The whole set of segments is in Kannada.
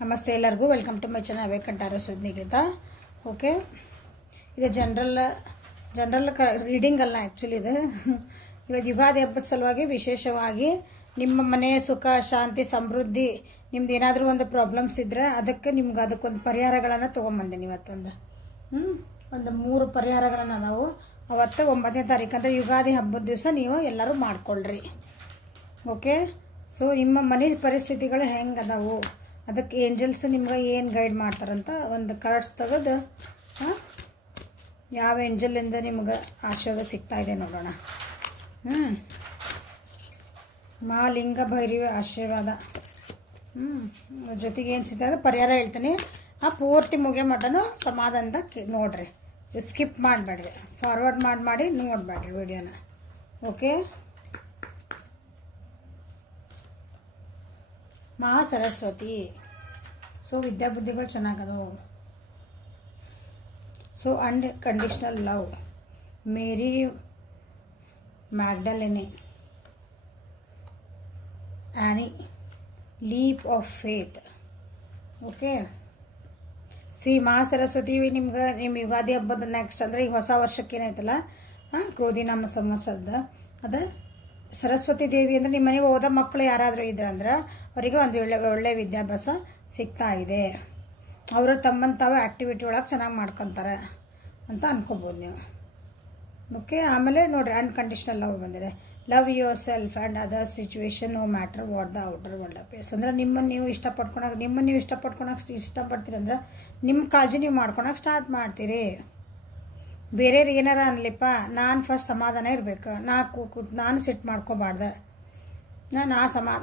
ನಮಸ್ತೆ ಎಲ್ಲರಿಗೂ ವೆಲ್ಕಮ್ ಟು ಮೈ ಚಾನಲ್ ವೇಕಂಟಾರ ಸುದ್ನಿಗೀತ. ಓಕೆ, ಇದು ಜನರಲ್ ರೀಡಿಂಗ್ ಅಲ್ಲ, ಆ್ಯಕ್ಚುಲಿ ಇದು ಇವತ್ತು ಯುಗಾದಿ ಹಬ್ಬದ ಸಲುವಾಗಿ ವಿಶೇಷವಾಗಿ ನಿಮ್ಮ ಮನೆಯ ಸುಖ ಶಾಂತಿ ಸಮೃದ್ಧಿ ನಿಮ್ದು ಏನಾದರೂ ಒಂದು ಪ್ರಾಬ್ಲಮ್ಸ್ ಇದ್ರೆ ಅದಕ್ಕೊಂದು ಪರಿಹಾರಗಳನ್ನು ತೊಗೊಂಬಂದಿನಿ. ಇವತ್ತೊಂದು ಒಂದು 3 ಪರಿಹಾರಗಳನ್ನು ನಾವು ಅವತ್ತು 9ನೇ ತಾರೀಕು ಅಂದರೆ ಯುಗಾದಿ ಹಬ್ಬದ ದಿವಸ ನೀವು ಎಲ್ಲರೂ ಮಾಡ್ಕೊಳ್ರಿ. ಓಕೆ, ಸೊ ನಿಮ್ಮ ಮನೆ ಪರಿಸ್ಥಿತಿಗಳು ಹೆಂಗೆ ಅದಾವು, ಅದಕ್ಕೆ ಏಂಜಲ್ಸ್ ನಿಮ್ಗೆ ಏನು ಗೈಡ್ ಮಾಡ್ತಾರಂತ ಒಂದು ಕಾರ್ಡ್ಸ್ ತೆಗೆದು ಯಾವ ಏಂಜಲಿಂದ ನಿಮ್ಗೆ ಆಶೀರ್ವಾದ ಸಿಗ್ತಾ ಇದೆ ನೋಡೋಣ. ಮಾಲಿಂಗ ಭೈರವಿ ಆಶೀರ್ವಾದ. ಜೊತೆಗೆ ಏನು ಸಿಗ್ತದೆ ಪರಿಹಾರ ಹೇಳ್ತೀನಿ. ಪೂರ್ತಿ ಮುಗಿಯೋ ಮಟನು ಸಮಾಧಾನದ ನೋಡ್ರಿ, ಸ್ಕಿಪ್ ಮಾಡಬೇಡ್ರಿ, ಫಾರ್ವರ್ಡ್ ಮಾಡಿ ನೋಡಬೇಡ್ರಿ ವಿಡಿಯೋನ. ಓಕೆ, ಮಹಾ ಸರಸ್ವತಿ. ಸೊ ವಿದ್ಯಾಬುದ್ಧಿಗಳು ಚೆನ್ನಾಗದವು. So unconditional love, Mary Magdalene, Annie, leap of faith. Okay, Maha Saraswati ನಿಮ್ಮ ಯುಗಾದಿ ಹಬ್ಬದ ನೆಕ್ಸ್ಟ್ ಅಂದರೆ ಈಗ ಹೊಸ ವರ್ಷಕ್ಕೆ ಏನೈತಲ್ಲ, ಕ್ರೋಧಿ ನಾಮ ಸಂವತ್ಸರದ ಅದು ಸರಸ್ವತಿ ದೇವಿ ಅಂದರೆ ನಿಮ್ಮ ಮನೆಗೆ ಹೋದ ಮಕ್ಕಳು ಯಾರಾದರೂ ಇದ್ರಂದ್ರೆ ಅವರಿಗೆ ಒಂದು ಒಳ್ಳೆ ವಿದ್ಯಾಭ್ಯಾಸ ಸಿಗ್ತಾ ಇದೆ. ಅವರು ತಮ್ಮನ್ನು ತಾವು ಆ್ಯಕ್ಟಿವಿಟಿ ಒಳಗೆ ಚೆನ್ನಾಗಿ ಮಾಡ್ಕೊತಾರೆ ಅಂತ ಅನ್ಕೋಬೋದು ನೀವು. ಓಕೆ, ಆಮೇಲೆ ನೋಡಿರಿ ಅನ್ಕಂಡೀಷನಲ್ ಲವ್ ಬಂದಿದೆ. Love yourself and other situation no matter what the outer world appears. ಅಂದರೆ ನಿಮ್ಮನ್ನು ನೀವು ಇಷ್ಟಪಡ್ತೀರಂದ್ರೆ ನಿಮ್ಮ ಕಾಳಜಿ ನೀವು ಮಾಡ್ಕೊಳಕ್ಕೆ ಸ್ಟಾರ್ಟ್ ಮಾಡ್ತೀರಿ. ಬೇರೆಯವ್ರು ಏನಾರ ಅನ್ಲಿಪ್ಪ, ನಾನು ಫಸ್ಟ್ ಸಮಾಧಾನ ಇರಬೇಕು, ನಾನು ಸಿಟ್ಟು ಮಾಡ್ಕೋಬಾರ್ದು,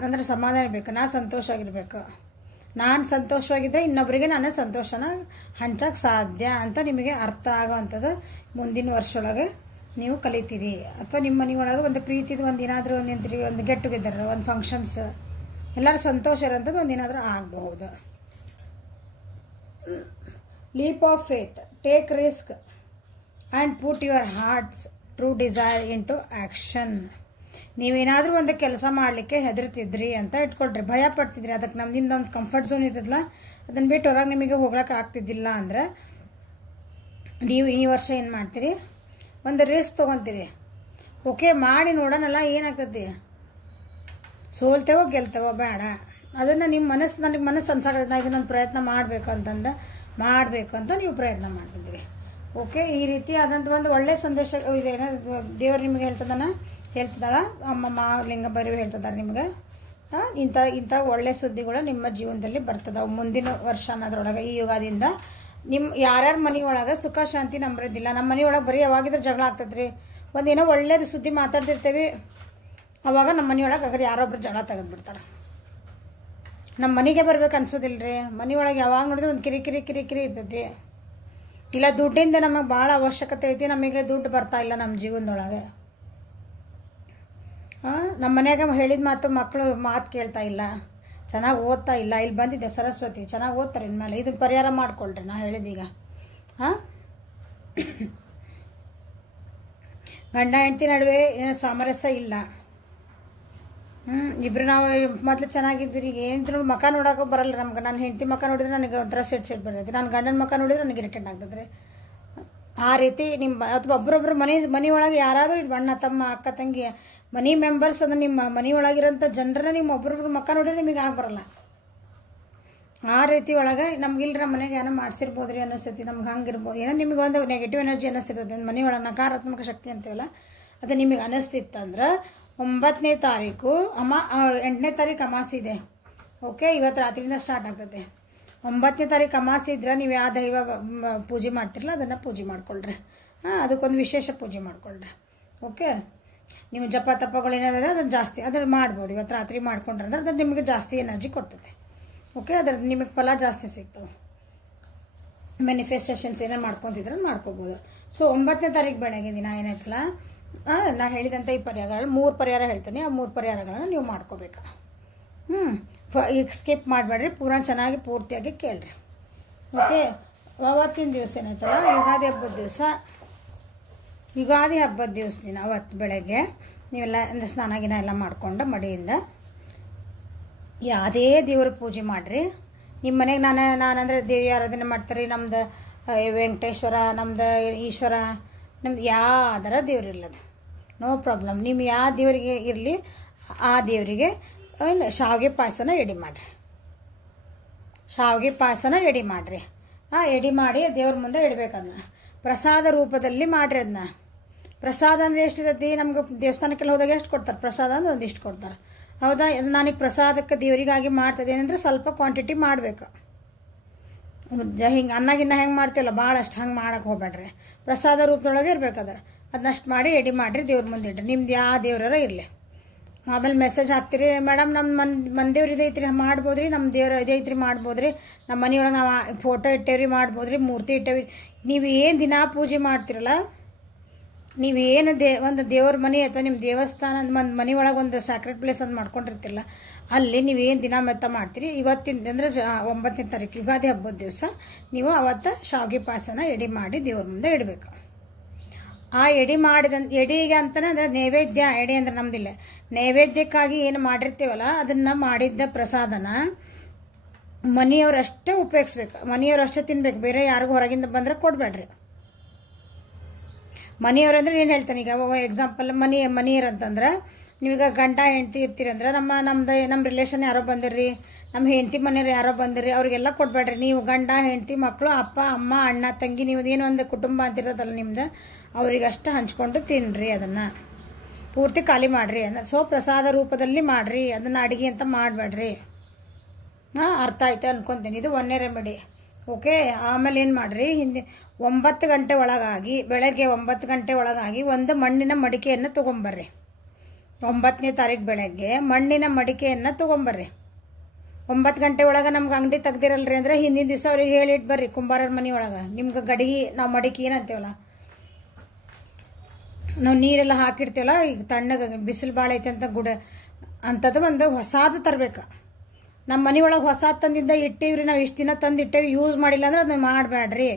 ಅಂದರೆ ಸಮಾಧಾನ ಇರಬೇಕು, ನಾನು ಸಂತೋಷವಾಗಿರ್ಬೇಕು. ನಾನು ಸಂತೋಷವಾಗಿದ್ದರೆ ಇನ್ನೊಬ್ಬರಿಗೆ ನಾನು ಸಂತೋಷನ ಹಂಚಕ್ಕೆ ಸಾಧ್ಯ ಅಂತ ನಿಮಗೆ ಅರ್ಥ ಆಗೋವಂಥದ್ದು ಮುಂದಿನ ವರ್ಷದೊಳಗೆ ನೀವು ಕಲಿತೀರಿ. ಅಥವಾ ನಿಮ್ಮ ಮನೆಯೊಳಗೆ ಒಂದು ಪ್ರೀತಿದು ಏನಾದರೂ ಒಂದು ಗೆಟ್ ಟುಗೆದರ್, ಒಂದು ಫಂಕ್ಷನ್ಸ್, ಎಲ್ಲರೂ ಸಂತೋಷ ಇರೋಂಥದ್ದು ಏನಾದರೂ ಆಗಬಹುದು. Leap of faith, take risk and put your heart's true desire into action. ನೀವೇನಾದರೂ ಒಂದು ಕೆಲಸ ಮಾಡಲಿಕ್ಕೆ ಹೆದರ್ತಿದ್ರಿ ಅಂತ ಇಟ್ಕೊಳ್ರಿ, ಭಯ ಪಡ್ತಿದ್ರಿ, ಅದಕ್ಕೆ ನಿಮ್ದೊಂದು ಕಂಫರ್ಟ್ ಝೋನ್ ಇರ್ತದಲ್ಲ, ಅದನ್ನು ಬಿಟ್ಟು ಹೊರಗೆ ನಿಮಗೆ ಹೋಗ್ಲಿಕ್ಕೆ ಆಗ್ತಿದ್ದಿಲ್ಲ ಅಂದ್ರೆ ನೀವು ಈ ವರ್ಷ ಏನು ಮಾಡ್ತೀರಿ, ಒಂದು ರಿಸ್ಕ್ ತೊಗೊತೀರಿ. ಓಕೆ, ಮಾಡಿ ನೋಡೋಣಲ್ಲ ಏನಾಗ್ತದೆ, ಸೋಲ್ತೇವೋ ಗೆಲ್ತೇವೋ ಬೇಡ, ಅದನ್ನು ನಿಮ್ಮ ನನಗೆ ಮನಸ್ಸು ಅನ್ಸಾಕತ್ತ ಇದನ್ನೊಂದು ಪ್ರಯತ್ನ ಮಾಡಬೇಕು ಅಂತ ನೀವು ಪ್ರಯತ್ನ ಮಾಡ್ತಿದ್ದೀರಿ. ಓಕೆ, ಈ ರೀತಿ ಆದಂಥ ಒಂದು ಒಳ್ಳೆ ಸಂದೇಶ ಇದೇನೋ ದೇವ್ರು ನಿಮಗೆ ಹೇಳ್ತದಾಳ, ಅಮ್ಮ ಲಿಂಗ ಭೈರವಿ ಹೇಳ್ತಿದ್ದಾರೆ ನಿಮಗೆ. ಇಂಥ ಒಳ್ಳೆ ಸುದ್ದಿಗಳು ನಿಮ್ಮ ಜೀವನದಲ್ಲಿ ಬರ್ತದಾವೆ ಮುಂದಿನ ವರ್ಷ ಅನ್ನೋದ್ರೊಳಗೆ. ಈ ಯುಗಾದಿಂದ ನಿಮ್ಮ ಯಾರ್ಯಾರ ಮನೆಯೊಳಗೆ ಸುಖ ಶಾಂತಿ ನಂಬರೋದಿಲ್ಲ, ನಮ್ಮ ಮನೆಯೊಳಗೆ ಬರೀ ಯಾವಾಗಿದ್ರೆ ಜಗಳ ಆಗ್ತದ್ರಿ, ಒಂದೇನೋ ಒಳ್ಳೇದು ಸುದ್ದಿ ಮಾತಾಡ್ತಿರ್ತೇವೆ, ಅವಾಗ ನಮ್ಮ ಮನೆಯೊಳಗೆ ಅಗರ್ ಯಾರೊಬ್ರು ಜಗಳ ತೆಗೆದ್ಬಿಡ್ತಾರೆ. ನಮ್ಮ ಮನೆಗೆ ಬರ್ಬೇಕು ಅನ್ಸೋದಿಲ್ರಿ, ಮನೆಯೊಳಗೆ ಯಾವಾಗ ನೋಡಿದ್ರೆ ಒಂದು ಕಿರಿಕಿರಿ ಇರ್ತೈತಿ. ಇಲ್ಲ ದುಡ್ಡಿಂದ ನಮಗೆ ಭಾಳ ಅವಶ್ಯಕತೆ ಐತಿ, ನಮಗೆ ದುಡ್ಡು ಬರ್ತಾ ಇಲ್ಲ ನಮ್ಮ ಜೀವನದೊಳಗೆ. ನಮ್ಮ ಮನ್ಯಾಗ ಹೇಳಿದ ಮಕ್ಕಳು ಮಾತು ಕೇಳ್ತಾ ಇಲ್ಲ, ಚೆನ್ನಾಗಿ ಓದ್ತಾ ಇಲ್ಲ. ಇಲ್ಲಿ ಬಂದಿದೆ ಸರಸ್ವತಿ, ಚೆನ್ನಾಗಿ ಓದ್ತಾರೆ ಇನ್ಮೇಲೆ. ಇದನ್ನ ಪರಿಹಾರ ಮಾಡ್ಕೊಳ್ರಿ, ನಾ ಹೇಳಿದೀಗ. ಗಂಡ ಹೆಂಡತಿ ನಡುವೆ ಸಾಮರಸ್ಯ ಇಲ್ಲ. ಇಬ್ರು ನಾವು ಮೊದಲು ಚೆನ್ನಾಗಿದ್ವಿ, ಈಗ ಏನಿದ್ರು ಮಕ ನೋಡೋಕೆ ಬರಲ್ಲ ನಮ್ಗೆ. ನನ್ನ ಹೆಂಡತಿ ಮಕ ನೋಡಿದ್ರೆ ನನಗೆ ಒಂಥರ ಸಿಟ್ಟು ಬರ್ತೈತಿ, ನಾನು ಗಂಡನ ಮಕ ನೋಡಿದ್ರೆ ನನಗೆ ಇರಿಟೇಟ್ ಆಗ್ತದ್ರಿ. ಆ ರೀತಿ ನಿಮ್ಮ ಅಥವಾ ಒಬ್ಬರೊಬ್ರು ಮನೆಯೊಳಗೆ ಯಾರಾದರೂ ಅಣ್ಣ ತಮ್ಮ ಅಕ್ಕ ತಂಗಿ ಮನಿ ಮೆಂಬರ್ಸ್ ಅಂದ್ರೆ ನಿಮ್ಮ ಮನೆಯೊಳಗಿರೋಂಥ ಜನರನ್ನ ನಿಮ್ಮ ಒಬ್ಬರೊಬ್ರು ಮಕ್ಕ ನೋಡಿದ್ರೆ ನಿಮಗೆ ಬರಲ್ಲ. ಆ ರೀತಿ ಒಳಗೆ ನಮ್ಗಿಲ್ರಿ ನಮ್ಮ ಮನೆಗೆ ಏನೋ ಮಾಡ್ಸಿರ್ಬೋದ್ರಿ ಅನ್ನಿಸ್ತೈತಿ, ನಮ್ಗೆ ಹಂಗಿರ್ಬೋದು, ಏನೋ ನಿಮಗೆ ಒಂದು ನೆಗೆಟಿವ್ ಎನರ್ಜಿ ಅನ್ನಿಸ್ತಿರ್ತದೆ ಮನೆಯೊಳಗೆ, ನಕಾರಾತ್ಮಕ ಶಕ್ತಿ ಅಂತೀವಲ್ಲ ಅದು ನಿಮಗೆ ಅನ್ನಿಸ್ತಿತ್ತಂದ್ರೆ 9ನೇ ತಾರೀಕು 8ನೇ ತಾರೀಕು ಅಮಾಸೆ ಇದೆ. ಓಕೆ, ಇವತ್ತು ರಾತ್ರಿಯಿಂದ ಸ್ಟಾರ್ಟ್ ಆಗ್ತದೆ. 9ನೇ ತಾರೀಕು ಅಮಾಸೆ ಇದ್ರೆ ನೀವು ಯಾವ ದೈವ ಪೂಜೆ ಮಾಡ್ತಿರಲ್ಲ ಅದನ್ನು ಪೂಜೆ ಮಾಡ್ಕೊಳ್ರಿ. ಅದಕ್ಕೊಂದು ವಿಶೇಷ ಪೂಜೆ ಮಾಡ್ಕೊಳ್ರಿ. ಓಕೆ, ನೀವು ಜಪ ತಪ್ಪಗಳು ಏನಾದ್ರೆ ಅದನ್ನು ಜಾಸ್ತಿ ಅದನ್ನು ಮಾಡ್ಬೋದು. ಇವತ್ತು ರಾತ್ರಿ ಮಾಡ್ಕೊಂಡ್ರೆ ಅಂದ್ರೆ ಅದು ನಿಮಗೆ ಜಾಸ್ತಿ ಎನರ್ಜಿ ಕೊಡ್ತದೆ. ಓಕೆ, ಅದ್ರ ನಿಮಗೆ ಫಲ ಜಾಸ್ತಿ ಸಿಗ್ತವೆ. ಮ್ಯಾನಿಫೆಸ್ಟೇಷನ್ಸ್ ಏನೇನು ಮಾಡ್ಕೊತಿದ್ರೆ ಮಾಡ್ಕೋಬೋದು. ಸೊ 9ನೇ ತಾರೀಕು ಬೆಳಗ್ಗೆ ದಿನ ಏನಾಯ್ತಲ್ಲ, ನಾ ಹೇಳಿದಂಥ ಈ ಪರಿಹಾರಗಳು 3 ಪರಿಹಾರ ಹೇಳ್ತೀನಿ, ಆ 3 ಪರಿಹಾರಗಳನ್ನ ನೀವು ಮಾಡ್ಕೋಬೇಕು. ಈಗ ಸ್ಕಿಪ್ ಮಾಡಬೇಡ್ರಿ, ಚೆನ್ನಾಗಿ ಪೂರ್ತಿಯಾಗಿ ಕೇಳ್ರಿ. ಓಕೆ, ಅವತ್ತಿನ ದಿವಸ ಏನಾಯ್ತಲ್ಲ, ಯುಗಾದಿ ಹಬ್ಬದ ದಿವಸ ದಿನ ಅವತ್ತು ಬೆಳಗ್ಗೆ ನೀವೆಲ್ಲ ಸ್ನಾನ ಗಿನ ಎಲ್ಲ ಮಾಡ್ಕೊಂಡು ಮಡಿಯಿಂದ ಯಾವುದೇ ದೇವ್ರ ಪೂಜೆ ಮಾಡಿರಿ, ನಿಮ್ಮ ಮನೆಗೆ ನಾನಂದ್ರೆ ದೇವಿ ಆರಾಧನೆ ಮಾಡ್ತಾರೆ. ನಮ್ದು ವೆಂಕಟೇಶ್ವರ, ನಮ್ದು ಈಶ್ವರ, ನಮ್ದು ಯಾವ್ದಾರ ದೇವ್ರಿಲ್ಲದು, ನೋ ಪ್ರಾಬ್ಲಮ್. ನಿಮ್ಮ ಯಾವ ದೇವರಿಗೆ ಇರಲಿ ಆ ದೇವರಿಗೆ ಶಾವಿಗೆ ಪಾಯಸನ ಎಡೆ ಮಾಡಿರಿ. ಶಾವಿಗೆ ಪಾಯಸನ ಎಡೆ ಮಾಡಿರಿ. ಎಡೆ ಮಾಡಿ ದೇವ್ರ ಮುಂದೆ ಇಡಬೇಕು. ಅದನ್ನ ಪ್ರಸಾದ ರೂಪದಲ್ಲಿ ಮಾಡಿರಿ. ಅದನ್ನ ಪ್ರಸಾದ ಅಂದರೆ ಎಷ್ಟಿರ್ತೈತಿ? ನಮ್ಗೆ ದೇವಸ್ಥಾನಕ್ಕೆಲ್ಲ ಹೋದಾಗ ಎಷ್ಟು ಕೊಡ್ತಾರೆ? ಪ್ರಸಾದ ಅಂದ್ರೆ ಒಂದಿಷ್ಟು ಕೊಡ್ತಾರೆ, ಹೌದಾ? ನಾನೀಗ ಪ್ರಸಾದಕ್ಕೆ ದೇವರಿಗಾಗಿ ಮಾಡ್ತಿದ್ದೇನೆ ಅಂದರೆ ಸ್ವಲ್ಪ ಕ್ವಾಂಟಿಟಿ ಮಾಡಬೇಕು. ಹಿಂಗೆ ಅನ್ನಗಿನ್ನ ಹೆಂಗೆ ಮಾಡ್ತೀವಲ್ಲ ಭಾಳ ಅಷ್ಟು ಹಂಗೆ ಮಾಡಕ್ಕೆ ಹೋಗ್ಬೇಡ್ರಿ. ಪ್ರಸಾದ ರೂಪದೊಳಗೆ ಇರ್ಬೇಕದ. ಅದನ್ನಷ್ಟು ಮಾಡಿ ಎಡೆ ಮಾಡಿರಿ, ದೇವ್ರ ಮುಂದೆ ಇಡ್ರಿ. ನಿಮ್ದು ಯಾವ ದೇವ್ರಾರ ಇರಲಿ. ಆಮೇಲೆ ಮೆಸೇಜ್ ಹಾಕ್ತೀರಿ, ಮೇಡಮ್ ನಮ್ಮ ಮನೆ ದೇವ್ರು ಇದೈತ್ರಿ ಮಾಡ್ಬೋದ್ರಿ, ನಮ್ಮ ದೇವ್ರ ಇದೈತ್ರಿ ಮಾಡ್ಬೋದ್ರಿ, ನಮ್ಮ ಮನೆಯೊಳಗೆ ನಾವು ಫೋಟೋ ಇಟ್ಟೇವ್ರಿ ಮಾಡ್ಬೋದ್ರಿ, ಮೂರ್ತಿ ಇಟ್ಟೇವ್ರಿ. ನೀವು ಏನು ದಿನಾ ಪೂಜೆ ಮಾಡ್ತಿರಲ್ಲ, ನೀವೇನು ಒಂದು ದೇವ್ರ ಮನೆ ಅಥವಾ ನಿಮ್ಮ ದೇವಸ್ಥಾನ ಮನೆ ಒಳಗೆ ಒಂದು ಸ್ಯಾಕ್ರೆಡ್ ಪ್ಲೇಸ್ ಅಂತ ಮಾಡ್ಕೊಂಡಿರ್ತಿಲ್ಲ, ಅಲ್ಲಿ ನೀವೇನು ದಿನ ಮೆತ್ತ ಮಾಡ್ತೀರಿ, ಇವತ್ತಿನ ಅಂದರೆ 9ನೇ ತಾರೀಕು ಯುಗಾದಿ ಹಬ್ಬದ ದಿವಸ ನೀವು ಅವತ್ತು ಶಾವಿಗೆ ಪಾಯಸನ ಎಡೆ ಮಾಡಿ ದೇವ್ರ ಮುಂದೆ ಇಡಬೇಕು. ಆ ಎಡೆ ಎಡೆಗೆ ಅಂತಾನೆ ಅಂದರೆ ನೈವೇದ್ಯ. ಎಡೆ ಅಂದ್ರೆ ನಮ್ದಿಲ್ಲ, ನೈವೇದ್ಯಕ್ಕಾಗಿ ಏನು ಮಾಡಿರ್ತೀವಲ್ಲ ಅದನ್ನ ಮಾಡಿದ್ದ ಪ್ರಸಾದನ ಮನೆಯವ್ರಷ್ಟೇ ಉಪಯೋಗಿಸ್ಬೇಕು, ಮನೆಯವ್ರಷ್ಟೇ ತಿನ್ಬೇಕು. ಬೇರೆ ಯಾರಿಗೂ ಹೊರಗಿಂದ ಬಂದ್ರೆ ಕೊಡ್ಬೇಡ್ರಿ. ಮನೆಯವ್ರಂದ್ರೆ ಏನು ಹೇಳ್ತಾನೆ, ಈಗ ಎಕ್ಸಾಂಪಲ್ ಮನೆಯವ್ರು ಅಂತಂದ್ರೆ ನೀವೀಗ ಗಂಡ ಹೆಂಡತಿ ಇರ್ತೀರಂದ್ರೆ ನಮ್ಮ ರಿಲೇಷನ್ ಯಾರೋ ಬಂದಿರ್ರಿ, ನಮ್ಮ ಹೆಂಡತಿ ಮನೆಯವ್ರು ಯಾರೋ ಬಂದಿರ್ರಿ, ಅವ್ರಿಗೆಲ್ಲ ಕೊಡ್ಬೇಡ್ರಿ. ನೀವು ಗಂಡ ಹೆಂಡತಿ ಮಕ್ಕಳು ಅಪ್ಪ ಅಮ್ಮ ಅಣ್ಣ ತಂಗಿ, ನೀವು ಏನೋ ಒಂದು ಕುಟುಂಬ ಅಂತಿರೋದಲ್ಲ ನಿಮ್ದು, ಅವ್ರಿಗಷ್ಟು ಹಂಚ್ಕೊಂಡು ತಿನ್ನಿರಿ. ಅದನ್ನು ಪೂರ್ತಿ ಖಾಲಿ ಮಾಡಿರಿ. ಸೊ ಪ್ರಸಾದ ರೂಪದಲ್ಲಿ ಮಾಡಿರಿ, ಅದನ್ನು ಅಡುಗೆ ಅಂತ ಮಾಡಬೇಡ್ರಿ. ಅರ್ಥ ಆಯ್ತು ಅನ್ಕೊಂತೀನಿ. ಇದು 1ನೇ ರೆಮಿಡಿ. ಓಕೆ. ಆಮೇಲೆ ಏನು ಮಾಡಿರಿ, ಹಿಂದೆ 9 ಗಂಟೆ ಒಳಗಾಗಿ, ಬೆಳಗ್ಗೆ 9 ಗಂಟೆ ಒಳಗಾಗಿ ಒಂದು ಮಣ್ಣಿನ ಮಡಿಕೆಯನ್ನು ತೊಗೊಂಬರ್ರಿ. 9ನೇ ತಾರೀಕು ಬೆಳಗ್ಗೆ ಮಣ್ಣಿನ ಮಡಿಕೆಯನ್ನು ತೊಗೊಂಬರ್ರಿ. 9 ಗಂಟೆ ಒಳಗೆ ನಮ್ಗೆ ಅಂಗಡಿ ತೆಗ್ದಿರಲ್ರಿ ಅಂದ್ರೆ ಹಿಂದಿನ ದಿವಸ ಅವ್ರಿಗೆ ಹೇಳಿಟ್ಟು ಬರ್ರಿ ಕುಂಬಾರರ ಮನೆ ಒಳಗೆ. ನಿಮ್ಗೆ ಗಡಿಗೆ ನಾವು ಮಡಿಕೆ ಏನಂತೀವಲ್ಲ, ನಾವು ನೀರೆಲ್ಲ ಹಾಕಿಡ್ತೀವಲ್ಲ, ಈಗ ತಣ್ಣಗೆ ಬಿಸಿಲು ಭಾಳ ಐತೆ ಅಂತ ಅಂಥದ್ದು ಒಂದು ಹೊಸಾದು ತರಬೇಕು. ನಮ್ಮ ಮನೆ ಒಳಗೆ ಹೊಸಾದು ತಂದಿದ್ದ ಇಟ್ಟೀವ್ರಿ, ನಾವು ಇಷ್ಟು ದಿನ ತಂದು ಇಟ್ಟೇವಿ, ಯೂಸ್ ಮಾಡಿಲ್ಲ ಅಂದ್ರೆ ಅದನ್ನ ಮಾಡಬೇಡ್ರಿ.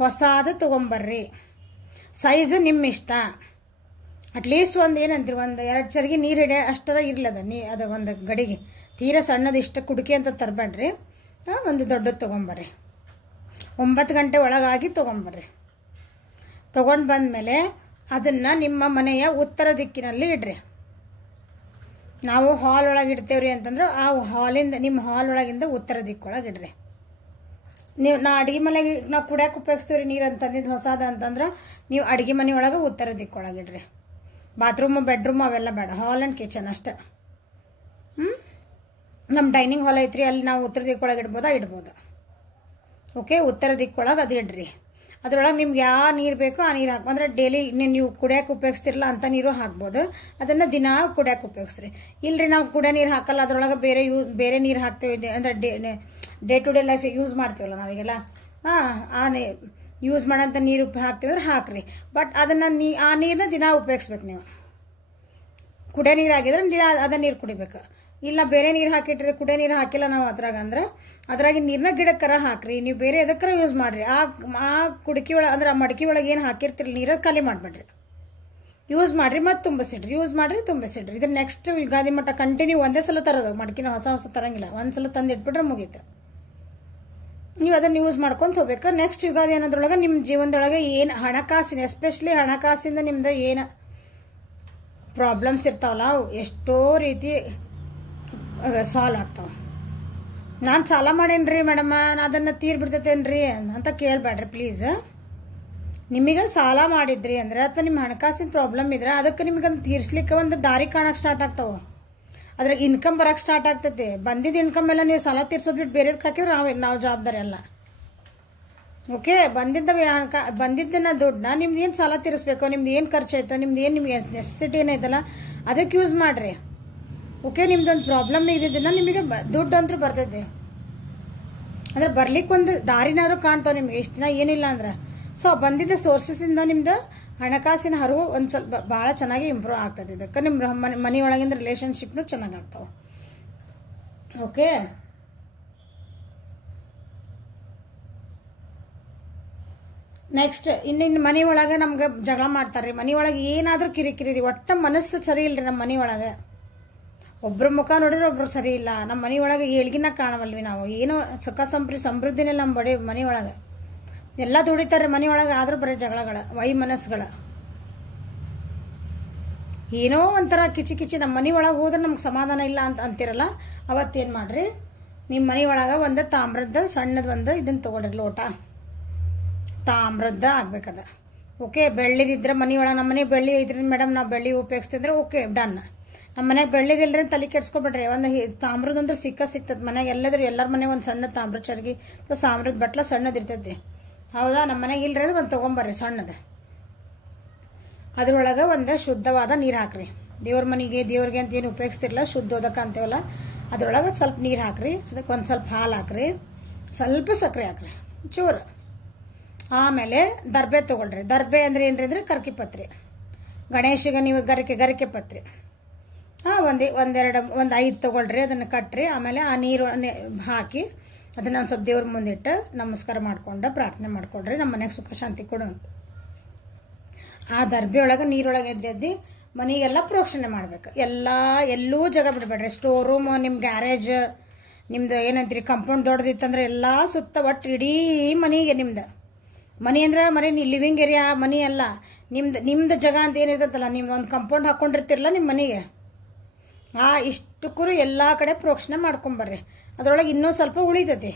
ಹೊಸಾದು ತೊಗೊಂಬರ್ರಿ. ಸೈಜು ನಿಮ್ಮ ಇಷ್ಟ. ಅಟ್ಲೀಸ್ಟ್ ಒಂದು ಏನಂತೀರಿ, ಒಂದು 2 ಚರಿಗೆ ನೀರು ಹಿಡಿಯ ಅಷ್ಟರ ಇರ್ಲದ ಅದು ಒಂದು ಗಡಿಗೆ. ತೀರ ಸಣ್ಣದು ಇಷ್ಟ ಕುಡಿಕೆ ಅಂತ ತರಬೇಡ್ರಿ. ಒಂದು ದೊಡ್ಡದು ತೊಗೊಂಬರ್ರಿ. 9 ಗಂಟೆ ಒಳಗಾಗಿ ತೊಗೊಂಬರ್ರಿ. ತೊಗೊಂಡು ಬಂದಮೇಲೆ ಅದನ್ನು ನಿಮ್ಮ ಮನೆಯ ಉತ್ತರ ದಿಕ್ಕಿನಲ್ಲಿ ಇಡ್ರಿ. ನಾವು ಹಾಲ್ ಒಳಗೆ ಇಡ್ತೇವ್ರಿ ಅಂತಂದ್ರೆ ಆ ನಿಮ್ಮ ಹಾಲ್ ಒಳಗಿಂದ ಉತ್ತರ ದಿಕ್ಕೊಳಗೆ ಇಡ್ರಿ. ನಾ ಅಡುಗೆ ಮನೆಗೆ ನಾವು ಕುಡಿಯೋಕೆ ಉಪಯೋಗಿಸ್ತೀವ್ರಿ ನೀರು ಅಂತಂದಿದ್ದು ಹೊಸಾದ ಅಂತಂದ್ರೆ ನೀವು ಅಡುಗೆ ಮನೆ ಒಳಗೆ ಉತ್ತರ ದಿಕ್ಕೊಳಗೆ ಇಡ್ರಿ. ಬಾತ್ರೂಮು ಬೆಡ್ರೂಮು ಅವೆಲ್ಲ ಬೇಡ, ಹಾಲ್ ಆ್ಯಂಡ್ ಕಿಚನ್ ಅಷ್ಟೇ. ನಮ್ಮ ಡೈನಿಂಗ್ ಹಾಲ್ ಐತ್ರಿ, ಅಲ್ಲಿ ನಾವು ಉತ್ತರ ದಿಕ್ಕೊಳಗೆ ಇಡ್ಬೋದು. ಓಕೆ. ಉತ್ತರ ದಿಕ್ಕೊಳಗೆ ಅದು ಇಡ್ರಿ. ಅದ್ರೊಳಗೆ ನಿಮ್ಗೆ ಯಾವ ನೀರು ಬೇಕೋ ಆ ನೀರು ಹಾಕಿ, ಅಂದರೆ ಡೈಲಿ ನೀವು ಕುಡಿಯೋಕೆ ಉಪಯೋಗಿಸ್ತಿರಲ್ಲ ಅಂಥ ನೀರು ಹಾಕ್ಬೋದು. ಅದನ್ನು ದಿನ ಕುಡಿಯೋಕೆ ಉಪಯೋಗಿಸ್ರಿ. ಇಲ್ರಿ ನಾವು ಕುಡಿಯೋ ನೀರು ಹಾಕಲ್ಲ, ಅದ್ರೊಳಗೆ ಬೇರೆ ನೀರು ಹಾಕ್ತೇವೆ ಅಂದರೆ day to day life use ಮಾಡ್ತೀವಲ್ಲ ನಾವೀಗೆಲ್ಲ, ಯೂಸ್ ಮಾಡೋಂಥ ನೀರು ಹಾಕ್ತೀವಿ ಅಂದ್ರೆ ಹಾಕ್ರಿ. ಬಟ್ ಅದನ್ನು ಆ ನೀರನ್ನ ದಿನ ಉಪಯೋಗಿಸ್ಬೇಕು. ನೀವು ಕುಡಿಯೋ ನೀರು ಆಗಿದ್ರೆ ದಿನ ಅದ ನೀರು ಕುಡಿಬೇಕು. ಇಲ್ಲ ಬೇರೆ ನೀರು ಹಾಕಿಟ್ರಿ, ಕುಡಿಯೋ ನೀರು ಹಾಕಿಲ್ಲ ನಾವು ಅದ್ರಾಗ ಅಂದ್ರೆ ಅದ್ರಾಗಿ ನೀರನ್ನ ಗಿಡಕ್ಕರ ಹಾಕ್ರಿ. ನೀವು ಬೇರೆ ಎದಕ್ಕರ ಯೂಸ್ ಮಾಡ್ರಿ. ಆ ಕುಡಿಕೆ ಒಳಗೆ ಅಂದ್ರೆ ಆ ಮಡಿಕೆ ಒಳಗೆ ಏನು ಹಾಕಿರ್ತಿರಲ್ಲ ನೀರು ಖಾಲಿ ಮಾಡಬೇಡ್ರಿ. ಯೂಸ್ ಮಾಡ್ರಿ ಮತ್ತು ತುಂಬಿಸಿಡ್ರಿ. ಯೂಸ್ ಮಾಡ್ರಿ ತುಂಬಿಸಿಡ್ರಿ. ಇದು ನೆಕ್ಸ್ಟ್ ಯುಗಾದಿ ಮಟ್ಟ ಕಂಟಿನ್ಯೂ ಒಂದೇ ಸಲ ತರೋದು. ಮಡಿಕೆನ ಹೊಸ ತರಂಗಿಲ್ಲ, ಒಂದ್ಸಲ ತಂದು ಇಟ್ಬಿಟ್ರೆ ಮುಗೀತು. ನೀವು ಅದನ್ನು ಯೂಸ್ ಮಾಡ್ಕೊಂತ ಹೋಗ್ಬೇಕು. ನೆಕ್ಸ್ಟ್ ಯುಗಾದಿ ಅನ್ನೋದ್ರೊಳಗೆ ನಿಮ್ಮ ಜೀವನದೊಳಗೆ ಏನು ಹಣಕಾಸಿನ, ಎಸ್ಪೆಷಲಿ ಹಣಕಾಸಿಂದ ನಿಮ್ದು ಏನು ಪ್ರಾಬ್ಲಮ್ಸ್ ಇರ್ತಾವಲ್ಲ ಅವು ಎಷ್ಟೋ ರೀತಿ ಸಾಲ್ವ್ ಆಗ್ತಾವ. ನಾನು ಸಾಲ ಮಾಡೇನ್ರಿ ಮೇಡಮ್, ಅದನ್ನು ತೀರ್ ಬಿಡ್ತೈತೇನ್ರಿ ಅಂತ ಕೇಳಬೇಡ್ರಿ ಪ್ಲೀಸ್. ನಿಮಗೆ ಸಾಲ ಮಾಡಿದ್ರಿ ಅಂದ್ರೆ ಅಥವಾ ನಿಮ್ಮ ಹಣಕಾಸಿನ ಪ್ರಾಬ್ಲಮ್ ಇದ್ರೆ ಅದಕ್ಕೆ ನಿಮ್ಗೆ ಅದನ್ನು ತೀರ್ಸ್ಲಿಕ್ಕೆ ಒಂದು ದಾರಿ ಕಾಣಕ್ಕೆ ಸ್ಟಾರ್ಟ್ ಆಗ್ತಾವ. ಅದ್ರಾಗ ಇನ್ಕಮ್ ಬರಕ್ಕೆ ಸ್ಟಾರ್ಟ್ ಆಗ್ತೈತಿ. ಬಂದಿದ್ದ ಇನ್ಕಮ್ ಎಲ್ಲ ನೀವು ಸಾಲ ತೀರ್ಸೋದು ಬಿಟ್ಟು ಬೇರೆದಕ್ಕೆ ಹಾಕಿದ್ರೆ ನಾವು ಜವಾಬ್ದಾರಿ ಅಲ್ಲ. ಓಕೆ. ಬಂದಿದ್ದನ್ನ ದುಡ್ಡನ್ನ ನಿಮ್ದು ಏನು ಸಾಲ ತೀರಿಸ್ಬೇಕು, ನಿಮ್ದು ಏನು ಖರ್ಚು ಆಯ್ತೋ, ನಿಮ್ದು ಏನು ನಿಮ್ಗೆ ನೆಸೆಸಿಟಿ ಏನೈತಲ್ಲ ಅದಕ್ಕೆ ಯೂಸ್ ಮಾಡ್ರಿ. ಓಕೆ. ನಿಮ್ದೊಂದು ಪ್ರಾಬ್ಲಮ್ ಇದ್ದಿದ್ದನ್ನ ನಿಮಗೆ ದುಡ್ಡು ಅಂತೂ ಬರ್ತೈತಿ ಅಂದ್ರೆ ಬರ್ಲಿಕ್ಕೆ ಒಂದು ದಾರಿನಾದ್ರು ಕಾಣ್ತಾವ ನಿಮ್ಗೆ ಇಷ್ಟು ದಿನ ಏನಿಲ್ಲ ಅಂದ್ರೆ. ಸೊ ಬಂದಿದ್ದ ಸೋರ್ಸಸ್ಸಿಂದ ನಿಮ್ದು ಹಣಕಾಸಿನ ಹರಿವು ಒಂದು ಸ್ವಲ್ಪ ಭಾಳ ಚೆನ್ನಾಗಿ ಇಂಪ್ರೂವ್ ಆಗ್ತದೆ. ಇದಕ್ಕೆ ನಿಮ್ಮ ಮನೆಯೊಳಗಿಂದ ರಿಲೇಶನ್ಶಿಪ್ನು ಚೆನ್ನಾಗಿ ಆಗ್ತಾವೆ. ಓಕೆ. ನೆಕ್ಸ್ಟ್ ಇನ್ನು ಮನೆಯೊಳಗೆ ನಮ್ಗೆ ಜಗಳ ಮಾಡ್ತಾರೆ. ಮನೆಯೊಳಗೆ ಏನಾದರೂ ಕಿರಿಕಿರಿ, ಒಟ್ಟ ಮನಸ್ಸು ಸರಿ ಇಲ್ರಿ ನಮ್ಮ ಮನೆಯೊಳಗೆ. ಒಬ್ರ ಮುಖ ನೋಡಿದ್ರೆ ಒಬ್ರು ಸರಿ ಇಲ್ಲ. ನಮ್ಮ ಮನೆ ಒಳಗೆ ಏಳ್ಗಿನ ಕಾಣವಲ್ವಿ ನಾವು. ಏನೋ ಸುಖ ಸಮೃದ್ಧಿನೇ ನಮ್ಮ ಮನೆ ಒಳಗೆ ಎಲ್ಲ ದುಡಿತಾರೆ ಮನೆ ಒಳಗೆ, ಆದ್ರೂ ಬರೀ ಜಗಳಗಳ ಮನಸ್ಸುಗಳ. ಏನೋ ಒಂಥರ ಕಿಚಿ ನಮ್ಮ ಮನೆ ಒಳಗೆ ಹೋದ್ರೆ ನಮ್ಗೆ ಸಮಾಧಾನ ಇಲ್ಲ ಅಂತ ಅಂತಿರಲ್ಲ, ಅವತ್ತೇನು ಮಾಡ್ರಿ, ನಿಮ್ಮ ಮನೆ ಒಳಗೆ ಒಂದು ತಾಮ್ರದ ಸಣ್ಣದ ಒಂದು ಇದನ್ನ ತಗೊಳ್ರಿ, ಲೋಟ ತಾಮ್ರದ ಆಗ್ಬೇಕದ. ಓಕೆ, ಬೆಳ್ಳಿದಿದ್ರೆ ಮನೆಯೊಳಗೆ, ನಮ್ಮ ಮನೆ ಬೆಳ್ಳಿ ಇದ್ರಿಂದ ಮೇಡಮ್ ನಾವು ಬೆಳ್ಳಿ ಉಪಯೋಗಿಸ್ತಿದ್ರೆ ಓಕೆ ಡನ್. ನಮ್ಮ ಮನೆಗೆ ಬೆಳ್ಳಿದಿಲ್ರಿ ತಲೆ ಕೆಡ್ಸ್ಕೊಬಿಡ್ರಿ. ಒಂದು ತಾಮ್ರದಂದ್ರೆ ಸಿಗ್ತದೆ ಮನೆಗೆ. ಎಲ್ಲರ ಮನೆಗೆ ಒಂದು ಸಣ್ಣ ತಾಮ್ರದ ಚರ್ಗಿ ತಾಮ್ರದ ಬಟ್ಲ ಸಣ್ಣದಿರ್ತೈತಿ. ಹೌದಾ? ನಮ್ಮ ಮನೆಗೆ ಇಲ್ರಿ ಅಂದ್ರೆ ಒಂದು ತೊಗೊಂಬರ್ರಿ ಸಣ್ಣದ. ಅದ್ರೊಳಗೆ ಒಂದು ಶುದ್ಧವಾದ ನೀರು ಹಾಕ್ರಿ. ದೇವ್ರಿಗೆ ಅಂತ ಏನು ಉಪಯೋಗಿಸ್ತಿರಲ್ಲ, ಶುದ್ಧೋದಕ್ಕೆ ಅಂತೀವಲ್ಲ, ಅದ್ರೊಳಗೆ ಸ್ವಲ್ಪ ನೀರು ಹಾಕ್ರಿ. ಅದಕ್ಕೆ ಒಂದು ಸ್ವಲ್ಪ ಹಾಲು ಹಾಕ್ರಿ, ಸ್ವಲ್ಪ ಸಕ್ಕರೆ ಹಾಕ್ರಿ ಚೂರು. ಆಮೇಲೆ ದರ್ಬೆ ತಗೊಳ್ರಿ. ದರ್ಬೆ ಅಂದ್ರೆ ಏನ್ರಿ ಅಂದ್ರೆ ಕರ್ಕಿ ಪತ್ರಿ. ಗಣೇಶಗೆ ನೀವು ಗರಿಕೆ ಪತ್ರಿ ಒಂದು 5 ತಗೊಳ್ರಿ. ಅದನ್ನು ಕಟ್ರಿ. ಆಮೇಲೆ ಆ ನೀರು ಹಾಕಿ ಅದನ್ನ ಒಂದು ಸ್ವಲ್ಪ ದೇವ್ರ ಮುಂದಿಟ್ಟು ನಮಸ್ಕಾರ ಮಾಡ್ಕೊಂಡು ಪ್ರಾರ್ಥನೆ ಮಾಡ್ಕೊಳ್ರಿ, ನಮ್ಮ ಮನೆಗೆ ಸುಖ ಶಾಂತಿ ಕೊಡು ಅಂತ. ಆ ದರ್ಬೆ ಒಳಗೆ ನೀರೊಳಗೆ ಎದ್ದೆದ್ದು ಮನೆಗೆಲ್ಲ ಪ್ರೋಕ್ಷಣೆ ಮಾಡ್ಬೇಕು. ಎಲ್ಲೂ ಜಾಗ ಬಿಡಬೇಡ್ರಿ. ಸ್ಟೋರ್ ರೂಮ್, ನಿಮ್ಮ ಗ್ಯಾರೇಜ್, ನಿಮ್ದು ಏನಂತೀರಿ ಕಾಂಪೌಂಡ್ ದೊಡ್ಡದಿತ್ತಂದ್ರೆ ಎಲ್ಲ ಸುತ್ತ ಒಟ್ಟು ಇಡೀ ಮನೆಗೆ ನಿಮ್ದು ಮನೆ ಅಂದ್ರೆ ಲಿವಿಂಗ್ ಏರಿಯಾ ಮನಿ ಅಲ್ಲ, ನಿಮ್ದು ಜಾಗ ಅಂತ ಏನಿರ್ತಲ್ಲ, ನಿಮ್ದು ಒಂದು ಕಾಂಪೌಂಡ್ ಹಾಕೊಂಡಿರ್ತಿರಲ್ಲ ನಿಮ್ಮ ಮನೆಗೆ, ಇಷ್ಟಕ್ಕೂ ಎಲ್ಲಾ ಕಡೆ ಪ್ರೋಕ್ಷಣೆ ಮಾಡ್ಕೊಂಬರ್ರಿ. ಅದ್ರೊಳಗೆ ಇನ್ನೂ ಸ್ವಲ್ಪ ಉಳಿತೈತಿ,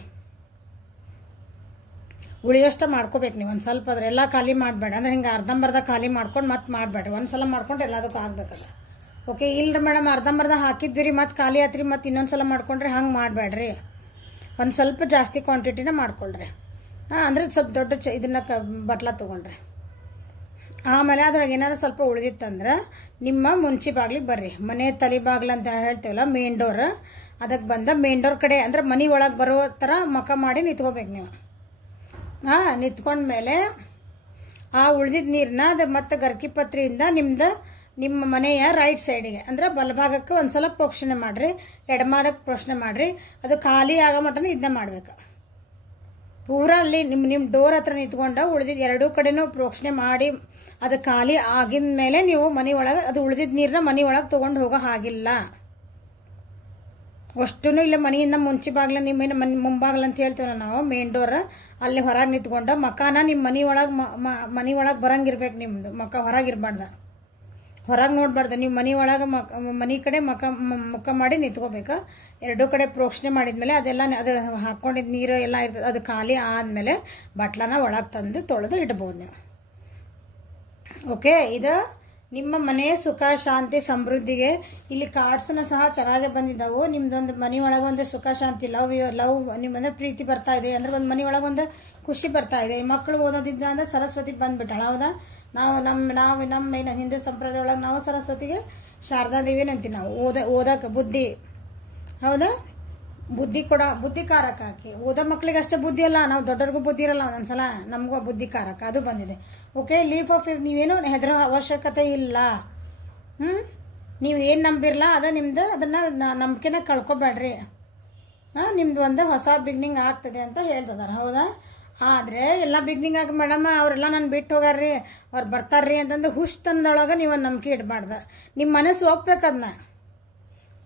ಉಳಿಯೋಷ್ಟ ಮಾಡ್ಕೋಬೇಕು ನೀವು. ಒಂದು ಸ್ವಲ್ಪ ಅದ್ರೆಲ್ಲ ಖಾಲಿ ಮಾಡಬೇಡ. ಅಂದ್ರೆ ಹಿಂಗೆ ಅರ್ಧಂಬರ್ಧ ಖಾಲಿ ಮಾಡ್ಕೊಂಡು ಮತ್ತೆ ಮಾಡಬೇಡ್ರಿ. ಒಂದ್ಸಲ ಮಾಡ್ಕೊಂಡ್ರೆ ಎಲ್ಲದಕ್ಕೂ ಆಗ್ಬೇಕಲ್ಲ. ಓಕೆ, ಇಲ್ರಿ ಮೇಡಮ್ ಅರ್ಧಂಬರ್ಧ ಹಾಕಿದ್ವಿ ಮತ್ತೆ ಖಾಲಿ ಆತ್ರಿ ಮತ್ತೆ ಇನ್ನೊಂದ್ಸಲ ಮಾಡ್ಕೊಂಡ್ರೆ ಹಂಗೆ ಮಾಡಬೇಡ್ರಿ. ಒಂದು ಸ್ವಲ್ಪ ಜಾಸ್ತಿ ಕ್ವಾಂಟಿಟಿನ ಮಾಡ್ಕೊಳ್ರಿ. ಅಂದ್ರೆ ಸ್ವಲ್ಪ ದೊಡ್ಡ ಇದನ್ನ ಬಟ್ಲ ತಗೊಂಡ್ರಿ. ಆಮೇಲೆ ಅದ್ರಾಗ ಏನಾರು ಸ್ವಲ್ಪ ಉಳಿದಿತ್ತಂದ್ರೆ ನಿಮ್ಮ ಮುಂಚಿ ಬಾಗ್ಲಿಗೆ ಬರ್ರಿ. ಮನೆ ತಲೆ ಬಾಗ್ಲ ಅಂತ ಹೇಳ್ತೇವಲ್ಲ, ಮೇನ್ ಡೋರ್, ಅದಕ್ಕೆ ಬಂದ ಮೇನ್ ಡೋರ್ ಕಡೆ ಅಂದ್ರೆ ಮನೆ ಒಳಗೆ ಬರೋ ಥರ ಮಖ ಮಾಡಿ ನಿಂತ್ಕೋಬೇಕು ನೀವು. ನಿಂತ್ಕೊಂಡ್ಮೇಲೆ ಆ ಉಳಿದಿದ್ದ ನೀರನ್ನ ಅದು ಮತ್ತೆ ಗರ್ಕಿ ಪತ್ರಿಯಿಂದ ನಿಮ್ಮ ಮನೆಯ ರೈಟ್ ಸೈಡಿಗೆ ಅಂದ್ರೆ ಬಲಭಾಗಕ್ಕೆ ಒಂದ್ಸಲ ಪ್ರೋಕ್ಷಣೆ ಮಾಡ್ರಿ, ಎಡಮಾಡಕ್ಕೆ ಪ್ರೋಕ್ಷಣೆ ಮಾಡ್ರಿ. ಅದು ಖಾಲಿ ಆಗೋ ಮಟ್ಟನ ಇದನ್ನ ಮಾಡ್ಬೇಕು. ಪೂರಾ ಅಲ್ಲಿ ನಿಮ್ಮ ಡೋರ್ ಹತ್ರ ನಿಂತ್ಕೊಂಡು ಉಳಿದಿದ್ದು ಎರಡೂ ಕಡೆನೂ ಪ್ರೋಕ್ಷಣೆ ಮಾಡಿ ಅದು ಖಾಲಿ ಆಗಿದ ಮೇಲೆ ನೀವು ಮನೆ ಒಳಗೆ ಅದು ಉಳಿದಿದ್ದ ನೀರನ್ನ ಮನೆ ಒಳಗೆ ತೊಗೊಂಡು ಹೋಗೋ ಹಾಗಿಲ್ಲ. ಅಷ್ಟೂ ಇಲ್ಲ ಮನೆಯಿಂದ ಮುಂಚೆ ಬಾಗ್ಲ ನಿಮ್ಮ ಮುಂಬಾಗ್ಲ ಅಂತ ಹೇಳ್ತೀವಲ್ಲ ನಾವು, ಮೇನ್ ಡೋರ್, ಅಲ್ಲಿ ಹೊರಗೆ ನಿಂತ್ಕೊಂಡು ಮಕಾನ ನಿಮ್ಮ ಮನೆ ಒಳಗೆ ಬರಂಗಿರ್ಬೇಕು. ನಿಮ್ದು ಮಕ ಹೊರಗಿರ್ಬಾರ್ದ, ಹೊರಗೆ ನೋಡ್ಬಾರ್ದು. ನೀವು ಮನೆ ಒಳಗೆ ಮನೆ ಕಡೆ ಮುಖ ಮಾಡಿ ನಿಂತ್ಕೋಬೇಕು. ಎರಡೂ ಕಡೆ ಪ್ರೋಕ್ಷಣೆ ಮಾಡಿದ್ಮೇಲೆ ಅದೆಲ್ಲ ಅದು ಹಾಕೊಂಡಿದ್ ನೀರು ಎಲ್ಲ ಇರ್ತದೆ, ಅದು ಖಾಲಿ ಆದ್ಮೇಲೆ ಬಟ್ಲನ ಒಳಗೆ ತಂದು ತೊಳೆದು ಇಡ್ಬೋದು ನೀವು. ಓಕೆ, ಇದು ನಿಮ್ಮ ಮನೆ ಸುಖ ಶಾಂತಿ ಸಮೃದ್ಧಿಗೆ. ಇಲ್ಲಿ ಕಾರ್ಡ್ಸ್ನ ಸಹ ಚೆನ್ನಾಗಿ ಬಂದಿದ್ದಾವು. ನಿಮ್ದೊಂದು ಮನೆ ಒಳಗೆ ಒಂದು ಸುಖ ಶಾಂತಿ, ಲವ್ ನಿಮ್ಮಂದ್ರೆ ಪ್ರೀತಿ ಬರ್ತಾ ಇದೆ ಅಂದ್ರೆ ಒಂದು ಮನೆ ಒಳಗೆ ಒಂದು ಖುಷಿ ಬರ್ತಾ ಇದೆ. ಮಕ್ಕಳು ಓದೋದಿದ್ದ ಅಂದ್ರೆ ಸರಸ್ವತಿ ಬಂದ್ಬಿಟ್ಟಾಳ. ಹೌದಾ? ನಮ್ಮ ಹಿಂದೂ ಸಂಪ್ರದಾಯ ಒಳಗೆ ನಾವು ಸರಸ್ವತಿಗೆ ಶಾರದಾದೇವಿ ಅಂತೀವಿ. ನಾವು ಓದಕ್ಕೆ ಬುದ್ಧಿ, ಹೌದಾ, ಬುದ್ಧಿಕಾರಕ ಹಾಕಿ ಓದೋ ಮಕ್ಳಿಗೆ ಅಷ್ಟೇ ಬುದ್ಧಿ ಅಲ್ಲ, ನಾವು ದೊಡ್ಡವ್ರಿಗೂ ಬುದ್ಧಿ ಇರಲ್ಲ ಒಂದೊಂದ್ಸಲ, ನಮಗೂ ಬುದ್ಧಿಕಾರಕ ಅದು ಬಂದಿದೆ. ಓಕೆ, ಲೀಫ್ ಆಫ್ ನೀವೇನು ಹೆದರೋ ಅವಶ್ಯಕತೆ ಇಲ್ಲ. ನೀವು ಏನು ನಂಬಿರಲ್ಲ ನಿಮ್ದು, ಅದನ್ನ ನಂಬಿಕೆನ ಕಳ್ಕೊಬೇಡ್ರಿ. ನಿಮ್ದು ಒಂದು ಹೊಸ ಬಿಗ್ನಿಂಗ್ ಆಗ್ತದೆ ಅಂತ ಹೇಳ್ತಿದಾರೆ. ಹೌದಾ? ಆದ್ರೆ ಎಲ್ಲ ಬಿಗ್ನಿಂಗ್ ಆಗಿ ಮೇಡಮ್ ಅವರೆಲ್ಲ ನಾನು ಬಿಟ್ಟು ಹೋಗಾರ್ರಿ, ಅವ್ರು ಬರ್ತಾರ್ರಿ ಅಂತಂದು ಹುಷ್ ತಂದೊಳಗೆ ನೀವು ಒಂದು ನಂಬಿಕೆ ಇಡಬಾರ್ದು. ನಿಮ್ಮ ಮನಸ್ಸು ಒಪ್ಬೇಕದನ್ನ.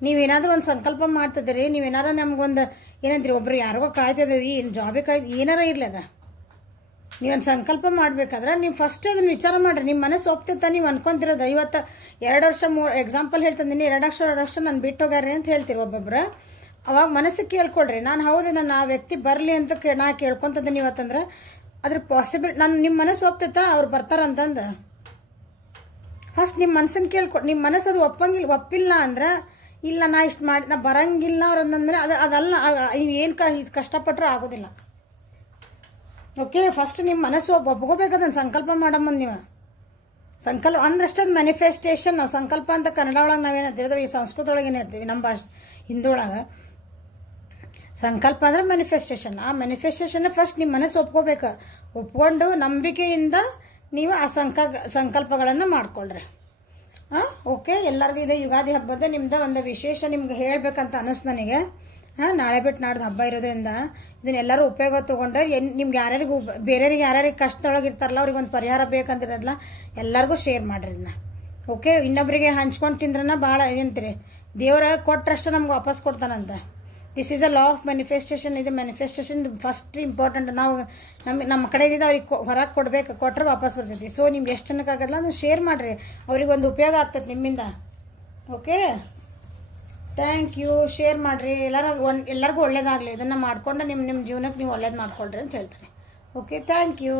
ನೀವೇನಾದ್ರೂ ಒಂದು ಸಂಕಲ್ಪ ಮಾಡ್ತಿದ್ದೀರಿ, ನೀವೇನಾರ ನಮ್ಗೊಂದು ಏನಂತೀರಿ, ಒಬ್ರು ಯಾರಿಗೋ ಕಾಯ್ತಿದ್ದೀವಿ, ಜಾಬಿಗೆ ಏನಾರ ಇರ್ಲಿ ಅದ, ನೀವೊಂದು ಸಂಕಲ್ಪ ಮಾಡ್ಬೇಕಾದ್ರೆ ನೀವು ಫಸ್ಟ್ ಅದನ್ನ ವಿಚಾರ ಮಾಡ್ರಿ. ನಿಮ್ಮ ಮನಸ್ಸು ಒಪ್ತಿತ್ತ ನೀವು ಅನ್ಕೊಂತಿರೋದು. ಇವತ್ತು 2 ವರ್ಷ ಎಕ್ಸಾಂಪಲ್ ಹೇಳ್ತಿದ್ದೀನಿ, 2 ವರ್ಷ ನಾನು ಬಿಟ್ಟು ಹೋಗ್ಯಾರ್ರಿ ಅಂತ ಹೇಳ್ತೀರಿ ಒಬ್ಬೊಬ್ರು. ಅವಾಗ ಮನಸ್ಸಿಗೆ ಕೇಳ್ಕೊಳ್ರಿ, ನಾನು ಹೌದು ನನ್ನ ಆ ವ್ಯಕ್ತಿ ಬರಲಿ ಅಂತ ನಾ ಕೇಳ್ಕೊಂತಿದ್ದೀನಿ ಇವತ್ತಂದ್ರೆ ಅದ್ರ ಪಾಸಿಬಲ್ ನಿಮ್ಮ ಮನಸ್ಸು ಒಪ್ತೈತ ಅವ್ರು ಬರ್ತಾರಂತಂದು ಫಸ್ಟ್ ನಿಮ್ಮ ಮನಸ್ಸನ್ನು ನಿಮ್ಮ ಮನಸ್ಸು ಅದು ಒಪ್ಪಿಲ್ಲ ಅಂದ್ರೆ, ಇಲ್ಲ ನಾ ಇಷ್ಟು ಮಾಡಿ ನಾ ಬರಂಗಿಲ್ಲ ಅವ್ರಂದ್ರೆ ಅದಲ್ಲ, ಏನು ಕಷ್ಟಪಟ್ಟರು ಆಗೋದಿಲ್ಲ. ಓಕೆ, ಫಸ್ಟ್ ನಿಮ್ಮ ಮನಸ್ಸು ಒಪ್ಕೋಬೇಕದನ್ನ ಸಂಕಲ್ಪ ಮಾಡೋ ಮುಂದೆ ನೀವು ಸಂಕಲ್ಪ ಅಂದ್ರಷ್ಟೇ ಅದು ಮ್ಯಾನಿಫೆಸ್ಟೇಷನ್. ನಾವು ಸಂಕಲ್ಪ ಅಂತ ಕನ್ನಡ ಒಳಗೆ ನಾವೇನು ಹೇಳ್ತೀವಿ, ಈ ಸಂಸ್ಕೃತ ಒಳಗೆ ಏನು ಹೇಳ್ತೀವಿ, ನಮ್ಮ ಭಾಷೆ ಹಿಂದೂ ಒಳಗೆ ಸಂಕಲ್ಪ ಅಂದ್ರೆ ಮ್ಯಾನಿಫೆಸ್ಟೇಷನ್. ಆ ಮ್ಯಾನಿಫೆಸ್ಟೇಷನ್ ಫಸ್ಟ್ ನಿಮ್ಮ ಮನಸ್ಸು ಒಪ್ಕೋಬೇಕು. ಒಪ್ಕೊಂಡು ನಂಬಿಕೆಯಿಂದ ನೀವು ಆ ಸಂಕಲ್ಪಗಳನ್ನು ಮಾಡ್ಕೊಳ್ರಿ. ಓಕೆ, ಎಲ್ಲರಿಗೂ ಇದೆ ಯುಗಾದಿ ಹಬ್ಬದ ನಿಮ್ದು ಒಂದು ವಿಶೇಷ ನಿಮ್ಗೆ ಹೇಳ್ಬೇಕಂತ ಅನಿಸ್ತು ನನಗೆ. ನಾಳೆ ಬಿಟ್ಟು ನಾಡ್ದು ಹಬ್ಬ ಇರೋದ್ರಿಂದ ಇದನ್ನೆಲ್ಲರೂ ಉಪಯೋಗ ತಗೊಂಡು ನಿಮ್ಗೆ ಯಾರ್ಯಾರಿಗೂ ಬೇರೆಯವ್ರಿಗೆ ಯಾರ್ಯಾರಿಗೆ ಕಷ್ಟದೊಳಗೆ ಇರ್ತಾರಲ್ಲ ಅವ್ರಿಗೆ ಒಂದು ಪರಿಹಾರ ಬೇಕಂತಿರೋದಲ್ಲ, ಎಲ್ಲರಿಗೂ ಶೇರ್ ಮಾಡ್ರಿ ಇದನ್ನ. ಓಕೆ, ಇನ್ನೊಬ್ಬರಿಗೆ ಹಂಚ್ಕೊಂಡು ತಿಂದ್ರನ ಭಾಳ ಏನಂತೀರಿ ದೇವರ ಕೊಟ್ಟರಷ್ಟು ನಮ್ಗೆ ವಾಪಸ್ ಕೊಡ್ತಾನಂತ. This is a law of manifestation. ಇದು ಮ್ಯಾನಿಫೆಸ್ಟೇಷನ್ ಫಸ್ಟ್ ಇಂಪಾರ್ಟೆಂಟ್. ನಾವು ನಮ್ಮ ಕಡೆ ಇದ್ದಿದ್ದು ಅವ್ರಿಗೆ ಹೊರಗೆ ಕೊಡ್ಬೇಕು, ಕೊಟ್ಟರೆ ವಾಪಸ್ ಬರ್ತೈತಿ. ಸೊ ನಿಮ್ಗೆ ಎಷ್ಟು ಜನಕ್ಕಾಗಲ್ಲ ಅಂದ್ರೆ ಶೇರ್ ಮಾಡಿರಿ, ಅವ್ರಿಗೆ ಒಂದು ಉಪಯೋಗ ಆಗ್ತೈತೆ ನಿಮ್ಮಿಂದ. Okay, thank you. ಶೇರ್ ಮಾಡಿರಿ, ಎಲ್ಲರಿಗೂ ಒಳ್ಳೇದಾಗಲಿ. ಇದನ್ನು ಮಾಡ್ಕೊಂಡು ನಿಮ್ಮ ಜೀವನಕ್ಕೆ ನೀವು ಒಳ್ಳೇದು ಮಾಡ್ಕೊಳ್ರಿ ಅಂತ ಹೇಳ್ತೀನಿ. Okay, thank you.